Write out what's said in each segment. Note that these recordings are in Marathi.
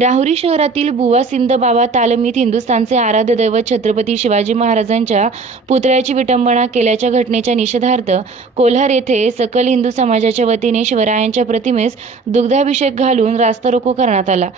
राहुरी शहरातील बुवा सिंध बाबा तालमीत हिंदुस्थानचे आराध्य दैवत छत्रपती शिवाजी महाराजांच्या पुतळ्याची विटंबना केल्याच्या घटनेच्या निषेधार्थ कोल्हार येथे सकल हिंदू समाजाच्या वतीने शिवरायांच्या प्रतिमेस दुग्धाभिषेक घालून रास्ता रोको करण्यात आला.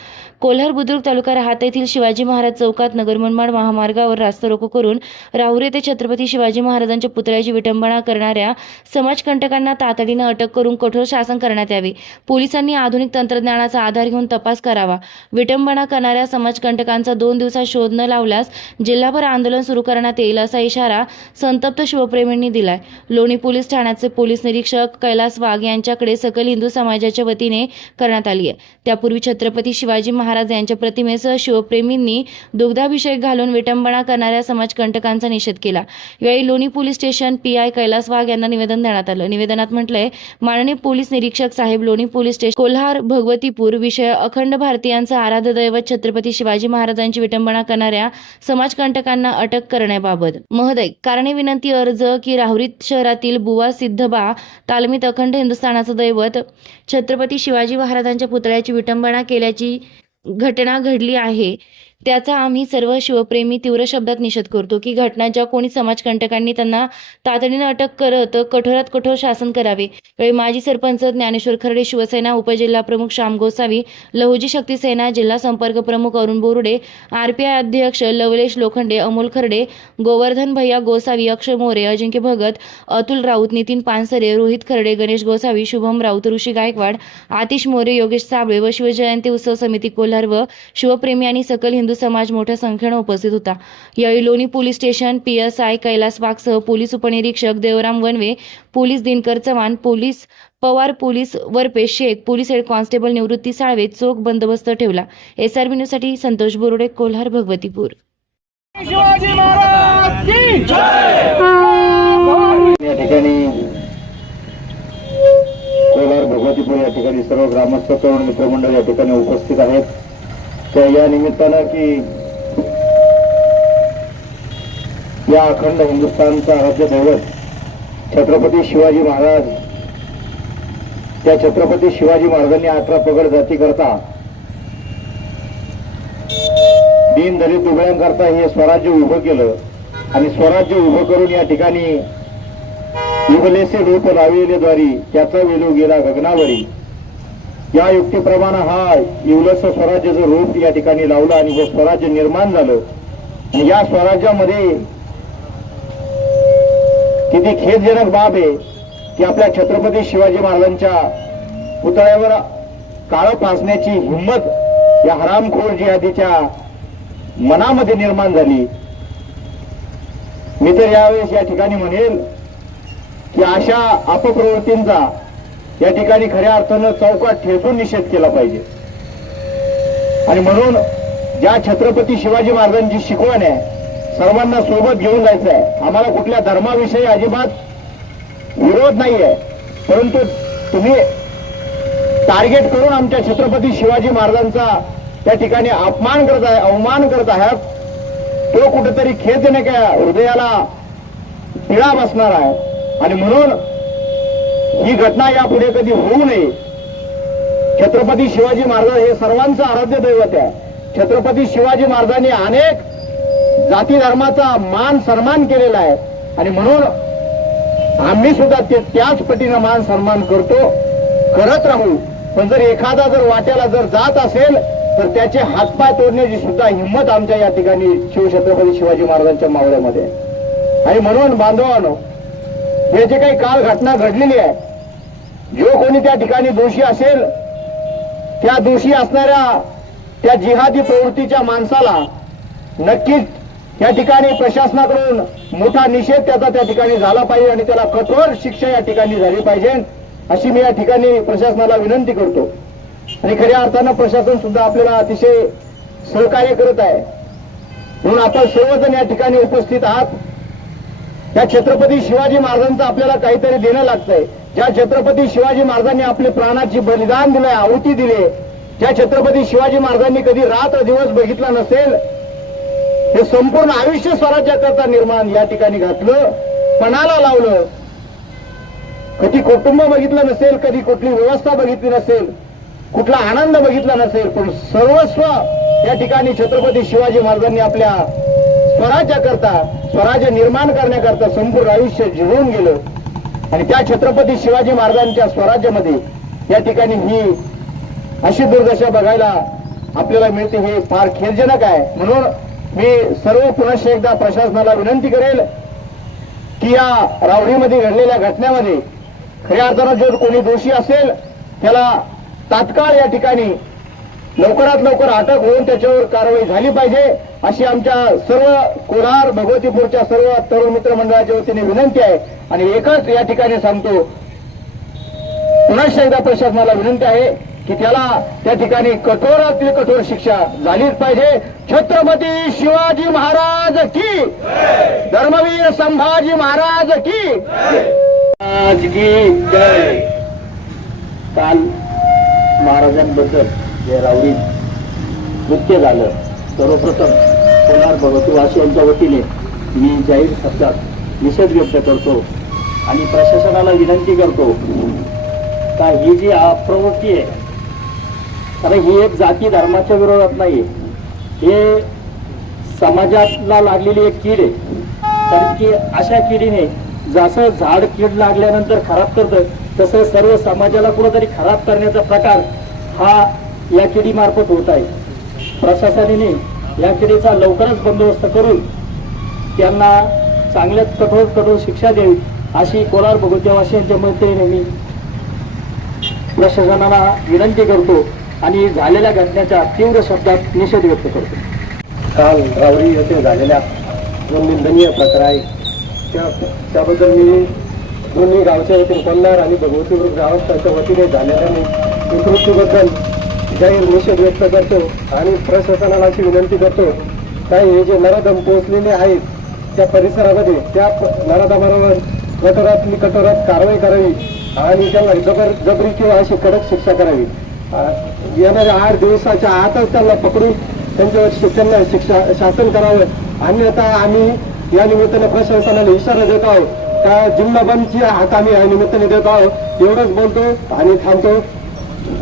कोल्हार बुद्रुक तालुका राहत येथील शिवाजी महाराज चौकात नगर मनमाड महामार्गावर रास्ता रोको करून राहुरी येथे छत्रपती शिवाजी महाराजांच्या पुतळ्याची विटंबना करणाऱ्या समाजकंटकांना तातडीनं अटक करून कठोर शासन करण्यात यावे. पोलिसांनी आधुनिक तंत्रज्ञानाचा आधार घेऊन तपास करावा. विटंबना करणाऱ्या समाजकंटकांचा दोन दिवसात शोध न लावल्यास जिल्हाभर आंदोलन सुरू करण्यात येईल असा इशारा संतप्त शिवप्रेमींनी दिलाय. लोणी पोलीस ठाण्याचे पोलीस निरीक्षक कैलास वाघ यांच्याकडे सकल हिंदू समाजाच्या वतीने करण्यात आली आहे. त्यापूर्वी छत्रपती शिवाजी महाराज महाराज यांच्या प्रतिमेसह शिवप्रेमींनी दुग्धाभिषेक घालून विटंबना करणाऱ्या समाजकंटकांचा निषेध केला. यावेळी Loni police station P I Kailas Wagh यांना निवेदन देण्यात आलं. निवेदनात म्हटलंय माननीय पोलीस निरीक्षक साहेब लोणी पोलीस स्टेशन कोल्हार भगवतीपूर विषय अखंड भारतीयांचा आराध्य दैवत छत्रपती शिवाजी महाराजांची विटंबना करणाऱ्या समाजकंटकांना अटक करण्याबाबत. महोदय कारणे विनंती अर्ज की राहुरीत शहरातील बुवा सिद्धबा तालमीत अखंड हिंदुस्थानाचं दैवत छत्रपती शिवाजी महाराजांच्या पुतळ्याची विटंबना केल्याची घटना घडली आहे. त्याचा आम्ही सर्व शिवप्रेमी तीव्र शब्दात निषेध करतो की घटना ज्या कोणी समाजकंटकांनी त्यांना तातडीनं अटक करत कठोरात कठोर शासन करावे. यावेळी माजी सरपंच ज्ञानेश्वर खर्डे शिवसेना उपजिल्हा प्रमुख श्याम गोसावी लहुजी शक्ती सेना जिल्हा संपर्क प्रमुख अरुण बोरुडे आरपीआय अध्यक्ष लवलेश लोखंडे अमोल खर्डे गोवर्धन भैया गोसावी अक्षय मोरे अजिंक्य भगत अतुल राऊत नितीन पानसरे रोहित खर्डे गणेश गोसावी शुभम राऊत ऋषी गायकवाड आतिश मोरे योगेश साबळे व शिवजयंती उत्सव समिती कोल्हार व शिवप्रेमी आणि सकल हिंदू समाज मोठ्या संख्येनं उपस्थित होता. यावेळी Loni police station P S I Kailas वाघसह police उपनिरीक्षक Devram Wanve police Dinkar Chavan police Pawar police Warpe Shaikh police head constable Nivrutti Salve चोख बंदोबस्त ठेवला. एसआरबी न्यूजसाठी संतोष बोरुडे कोल्हार भगवतीपूर. शिवाजी महाराज की जय! या ठिकाणी कोलार भगवतीपूर या ठिकाणी सर्व ग्रामस्थ तरुण मित्रमंडळ या ठिकाणी उपस्थित आहेत. त्या या निमित्तानं की या अखंड हिंदुस्थानचा आराध्य दैवत छत्रपती शिवाजी महाराज त्या छत्रपती शिवाजी महाराजांनी अठरा पगड जाती करता दीन दलित दुबळ्यांकरता हे स्वराज्य उभं केलं आणि स्वराज्य उभं करून या ठिकाणी युगलेसे रूप लाविले द्वारी त्याचा वेलू गेला गगनावरी या युक्तीप्रमाणे हा युवलस स्वराज्याचं रूप या ठिकाणी लावलं आणि हे स्वराज्य निर्माण झालं आणि या स्वराज्यामध्ये किती खेदजनक बाब आहे की आपल्या छत्रपती शिवाजी महाराजांच्या पुतळ्यावर काळं फासण्याची हिंमत या हरामखोर जिहादीच्या मनामध्ये निर्माण झाली. मी तर यावेळेस या ठिकाणी म्हणेल की अशा अपप्रवृत्तींचा या ठिकाणी खऱ्या अर्थानं चौकात ठेचून निषेध केला पाहिजे. आणि म्हणून ज्या छत्रपती शिवाजी महाराजांची शिकवण आहे सर्वांना सोबत घेऊन जायचं आहे. आम्हाला कुठल्या धर्माविषयी अजिबात विरोध नाही आहे परंतु तुम्ही टार्गेट करून आमच्या छत्रपती शिवाजी महाराजांचा त्या ठिकाणी अपमान करत आहे अवमान करत आहात तो कुठेतरी का हृदयाला पिळा बसणार आहे. आणि म्हणून ही घटना यापुढे कधी होऊ नये. छत्रपती शिवाजी महाराज हे सर्वांचं आराध्य दैवत आहे. छत्रपती शिवाजी महाराजांनी अनेक जाती धर्माचा मान सन्मान केलेला आहे. आणि म्हणून आम्ही सुद्धा ते त्याच पटीनं मान सन्मान करतो. करत राहू. पण जर एखादा जर वाट्याला जर जात असेल तर त्याचे हातपाय तोडण्याची सुद्धा हिंमत आमच्या या ठिकाणी शिवछत्रपती शिवाजी महाराजांच्या मावळ्यामध्ये आहे. आणि म्हणून बांधवानो हे जे काही काल घटना घडलेली आहे जो कोणी त्या ठिकाणी दोषी असेल त्या दोषी असणाऱ्या त्या जिहादी प्रवृत्तीच्या माणसाला नक्कीच या ठिकाणी प्रशासनाकडून मोठा निषेध त्याचा त्या ठिकाणी झाला पाहिजे आणि त्याला कठोर शिक्षा या ठिकाणी झाली पाहिजे अशी मी या ठिकाणी प्रशासनाला विनंती करतो. आणि खऱ्या अर्थानं प्रशासन सुद्धा आपल्याला अतिशय सहकार्य करत आहे. म्हणून आपण सर्वजण या ठिकाणी उपस्थित आहात. त्या छत्रपती शिवाजी महाराजांचं आपल्याला काहीतरी देणं लागतंय. ज्या छत्रपती शिवाजी महाराजांनी आपले प्राणाची बलिदान दिलंय आहुती दिली ज्या छत्रपती शिवाजी महाराजांनी कधी रात्र दिवस बघितला नसेल हे संपूर्ण आयुष्य स्वराज्याकरता निर्माण या ठिकाणी घातलं पणाला लावलं. कधी कुटुंब बघितलं नसेल कधी कुठली व्यवस्था बघितली नसेल कुठला आनंद बघितला नसेल पण सर्वस्व या ठिकाणी छत्रपती शिवाजी महाराजांनी आपल्या स्वराज्याकरता स्वराज्य निर्माण करण्याकरता संपूर्ण आयुष्य जिवून गेलं. आणि त्या छत्रपती शिवाजी महाराजांच्या स्वराज्यामध्ये या ठिकाणी ही अशी दुर्दशा बघायला आपल्याला मिळते. हे फार खेदजनक आहे. म्हणून मी सर्व पुनश्च एकदा प्रशासनाला विनंती करेल की या रावडीमध्ये घडलेल्या घटनेमध्ये खऱ्या अर्थानं जर कोणी दोषी असेल त्याला तात्काळ या ठिकाणी लवकरात लवकर अटक होऊन त्याच्यावर कारवाई झाली पाहिजे अशी आमच्या सर्व कोलार भगवतीपूरच्या सर्व तरुण मित्र मंडळाच्या वतीने विनंती आहे. आणि एकच या ठिकाणी सांगतो पुन्हा एकदा प्रशासनाला विनंती आहे की त्याला त्या ठिकाणी कठोरातली कठोर शिक्षा झालीच पाहिजे. छत्रपती शिवाजी महाराज की धर्मवीर संभाजी महाराज की काल महाराजांबद्दल जे नृत्य झालं सर्वप्रथम कोणार भगवती यांच्या वतीने मी जाहीर शब्दात निषेध व्यक्त करतो आणि प्रशासनाला विनंती करतो का ही जी प्रवृत्ती आहे कारण ही एक जाती धर्माच्या विरोधात नाही हे समाजाला लागलेली एक कीड आहे. कारण की अशा किडीने जसं झाड कीड लागल्यानंतर खराब करतं तसं सर्व समाजाला कुठंतरी खराब करण्याचा प्रकार हा या किडीमार्फत होत आहे. प्रशासनाने या किडीचा लवकरच बंदोबस्त करून त्यांना चांगल्यात कठोर कठोर शिक्षा द्यावी अशी कोलार भगवतीवासियांच्या मैत्रिणी मी प्रशासनाला विनंती करतो आणि झालेल्या घटनेचा तीव्र शब्दात निषेध व्यक्त करतो. काल रावरी येथे झालेल्या दोन निंदनीय प्रकार आहे त्या त्याबद्दल मी दोन्ही गावच्या येथील कोल्हार आणि भगवतीपूर ग्रामस्थांच्या वतीने झालेल्या मी जाहीर निषेध व्यक्त करतो आणि प्रशासनाला अशी विनंती करतो. काही हे जे नराधम पोहोचलेले आहेत त्या परिसरामध्ये त्या प- नराधमांवर कठोरातली कठोरात कारवाई करावी आणि त्यांना जबर जबरी किंवा अशी कडक शिक्षा करावी. येणाऱ्या आठ दिवसाच्या आतच त्यांना पकडून त्यांच्यावर शिक्षण शिक्षा शासन करावं. अन्यथा आम्ही या निमित्तानं प्रशासनाला इशारा देत आहोत. त्या जिल्हा बंदची हात आम्ही या निमित्ताने देत आहोत. एवढंच बोलतो आणि थांबतो.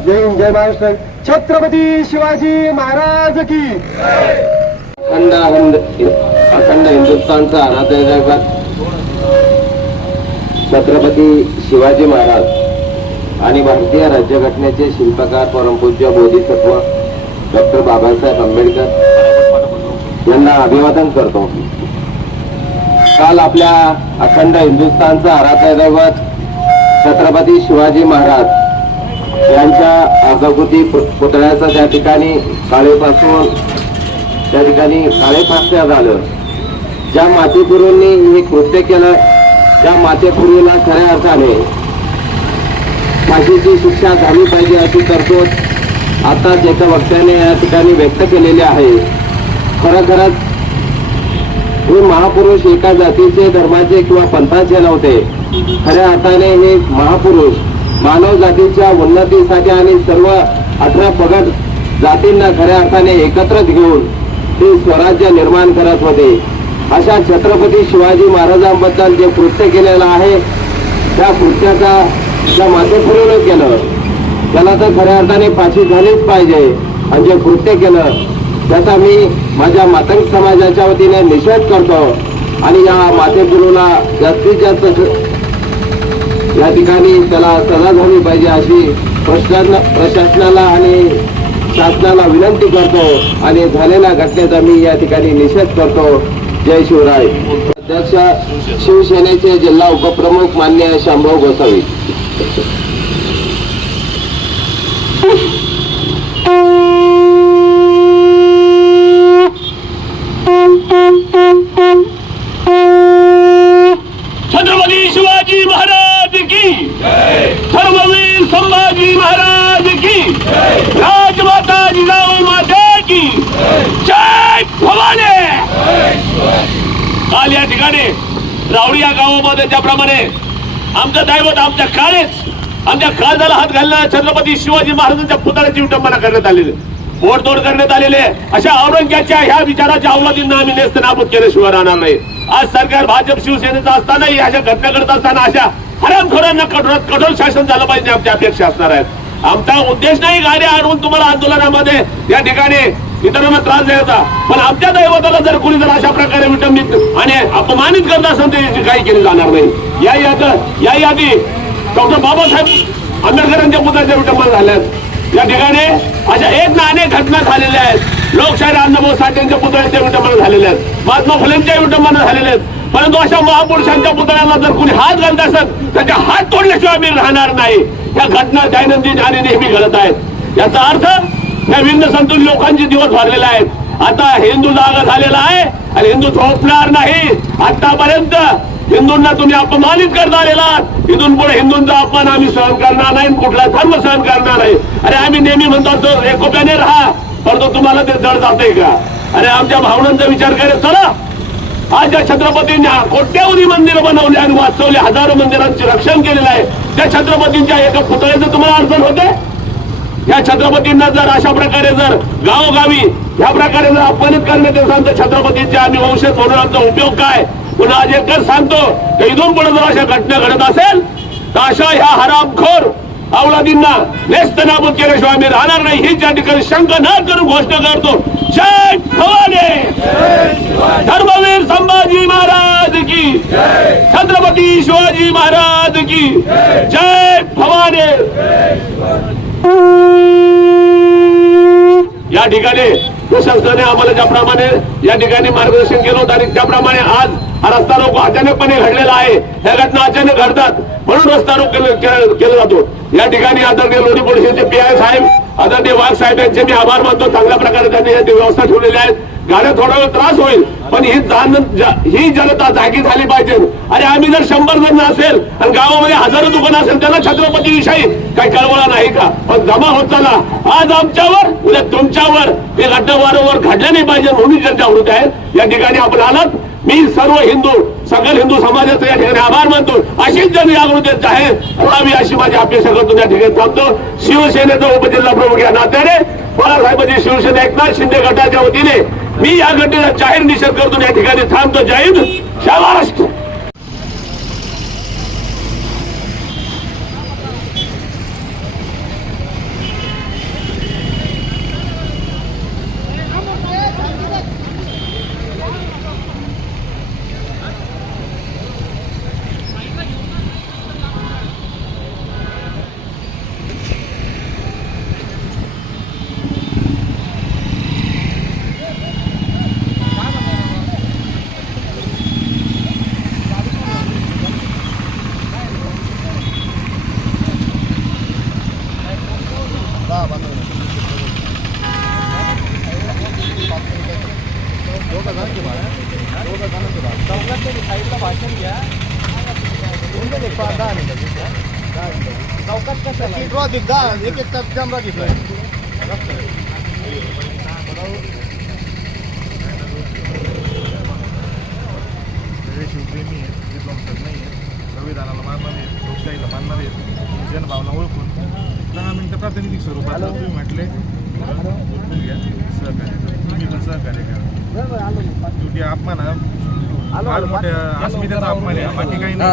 जय हिंद जय महाराष्ट्र. छत्रपती शिवाजी महाराज की अखंड अखंड हिंदुस्थानचा आराध्य छत्रपती शिवाजी महाराज आणि भारतीय राज्यघटनेचे शिल्पकार परमपूज्य बोधिसत्व डॉक्टर बाबासाहेब आंबेडकर यांना अभिवादन करतो. काल आपल्या अखंड हिंदुस्थानचा आराध्य दैवत छत्रपती शिवाजी महाराज त्यांच्या घरगुती पुतळ्याचं त्या ठिकाणी साडेपासून त्या ठिकाणी काळे फासण्यात आलं ज्या मातेपुरूंनी हे कृत्य केलं त्या मातेपुरीला खऱ्या अर्थाने फाशीची शिक्षा झाली पाहिजे अशी तरतूद आता ज्याच्या वक्त्याने या ठिकाणी व्यक्त केलेली आहे. खरोखरच हे महापुरुष एका जातीचे धर्माचे किंवा पंथाचे नव्हते. खऱ्या अर्थाने हे महापुरुष मानव जातीच्या उन्नतीसाठी आणि सर्व अठरा पगड जातींना खऱ्या अर्थाने एकत्रच घेऊन ते स्वराज्य निर्माण करत होते. अशा छत्रपती शिवाजी महाराजांबद्दल जे कृत्य केलेलं आहे त्या कृत्याचा ज्या मातेपुरीनं केलं. त्याला तर खऱ्या अर्थाने फाशी झालीच पाहिजे. आणि जे कृत्य केलं त्याचा मी माझ्या मातंग समाजाच्या वतीने निषेध करतो. आणि या मातेपुरूला जास्तीत जास्त या ठिकाणी त्याला सजा झाली पाहिजे अशी प्रशासन प्रशासनाला आणि शासनाला विनंती करतो आणि झालेल्या घटनेचा मी या ठिकाणी निषेध करतो. जय शिवराय. अध्यक्ष शिवसेनेचे जिल्हा उपप्रमुख मान्य शामराव गोसावी छत्रपती शिवाजी महाराज की धर्मवीर संभाजी महाराज की राजमाता जिजाऊ माता की जय भवानी काल या ठिकाणी रावडी या गावामध्ये त्याप्रमाणे आमचं दैवत आमच्या काळेच आमच्या काळजाला हात घालणाऱ्या छत्रपती शिवाजी महाराजांच्या पुतळ्याची विटंबना करण्यात आलेली. मोडतोड करण्यात आलेले अशा औरंग्याच्या ह्या विचाराच्या अवलादींना आम्ही नेस्त नाबूद केल्याशिवाय राहणार नाही. आज सरकार भाजप शिवसेनेचं असतानाही अशा घटना करत असताना अशा हरामखोरांना कठोरात कठोर शासन झालं पाहिजे आमच्या अपेक्षा असणार आहेत. आमचा उद्देश नाही गाड्या आणून तुम्हाला आंदोलनामध्ये या ठिकाणी इतरांना त्रास द्यायचा. पण आमच्या दैवताला जर कोणी जर अशा प्रकारे विटंबित आणि अपमानित करत असेल तर याची काही केली जाणार नाही. या याद या यादी डॉक्टर बाबासाहेब आंबेडकरांच्या पुतळ्याच्या विटंबन झाल्यात या ठिकाणी अशा एक ना अनेक घटना झालेल्या आहेत. लोकशाही अण्णाभाऊ साठेंच्या पुतळ्याच्या विटंबना झालेल्या आहेत. महात्मा फुलेंच्या विटंबना झालेल्या आहेत. परंतु अशा महापुरुषांच्या पुतळ्याला जर कोणी हात घालत असेल त्याच्या हात तोडल्याशिवाय मी राहणार नाही. या घटना दैनंदिन आणि नेहमी घडत आहेत. याचा अर्थ या विंद संतुल लोकांचे दिवस भरलेले आहेत. आता हिंदू जागा झालेला आहे आणि हिंदू झोपणार नाही. आतापर्यंत हिंदूंना तुम्ही अपमानित करत आलेला आहात. इथून पुढे हिंदूंचा अपमान आम्ही सहन करणार नाही कुठला धर्म सहन करणार नाही. अरे आम्ही नेहमी म्हणतो तो एकोप्याने राहा परंतु तुम्हाला ते जड जाते का? अरे आमच्या भावनांचा विचार करत चला आज या छत्रपतींनी कोट्यावधी मंदिर बनवले आणि वाचवले हजारो मंदिरांचे रक्षण केलेलं आहे. त्या छत्रपतींच्या एका पुतळ्याचं तुम्हाला अडचण होते या छत्रपतींना जर अशा प्रकारे जर गावोगावी ह्या प्रकारे जर अपमानित करण्यात येत असेल तर छत्रपतींचे आम्ही वंशज म्हणून आमचा उपयोग काय? पुन्हा आज एकच सांगतो की इथून पुढे जर अशा घटना घडत असेल तर अशा ह्या हरामखोर अवलादींना नेस्त नाबूद केल्याशिवाय आम्ही राहणार नाही. ही त्या ठिकाणी शंका न करून घोषणा करतो. जय भवाने! धर्मवीर संभाजी महाराज की छत्रपती शिवाजी महाराज की जय भवाने या ठिकाणी प्रशासनाने आम्हाला ज्याप्रमाणे या ठिकाणी मार्गदर्शन केलं होतं आणि त्याप्रमाणे आज हा रस्ता रोको अचानकपणे घडलेला आहे. ह्या घटना अचानक घडतात म्हणून रस्ता रोको केलं केला जातो. या ठिकाणी आदरणीय लोणी पोलिसांचे पी आय साहेब आदरणीय वाघ साहेब यांचे मी आभार मानतो. चांगल्या प्रकारे त्यांनी व्यवस्था ठेवलेल्या आहे गाड्या थोडा वेळ त्रास होईल. पण ही जाण ही जनता जागी झाली पाहिजे. अरे आम्ही जर शंभर जण असेल आणि गावामध्ये हजारो दुकान असेल त्यांना छत्रपती विषयी काही कळवळा नाही का? पण जमा होत चला. आज आमच्यावर उद्या तुमच्यावर ते घटना वारंवार घडल्या नाही पाहिजे म्हणून जनता आवडत आहे. या ठिकाणी आपण आलात. मी सर्व हिंदू सकल हिंदू समाजाचा या ठिकाणी आभार मानतो. अशीच जनजागृती जाहीर राहावी अशी माझी अपेक्षा करतो त्या ठिकाणी थांबतो. शिवसेनेचा उपजिल्हा प्रमुख या नात्याने बाळासाहेबांची शिवसेना एकनाथ शिंदे गटाच्या वतीने मी या घटनेला जाहीर निषेध करतो या ठिकाणी थांबतो. जय हिंद. महाराष्ट्र एक एक कॅमेरा घेतलाय सगळे शिवप्रेमी आहेत विध्वंसक नाही आहेत संविधानाला मानणारे लोकशाहीला मानणारे आहेत जनभावना ओळखून दहा मिनिटं प्रातिनिधिक स्वरूपात तुम्ही म्हटले ओळखून घ्या सहकार्य करा. तुम्ही पण सहकार्य करा शेवटी अपमान हा मोठ्या अस्मितेचा अपमान आहे बाकी काही नाही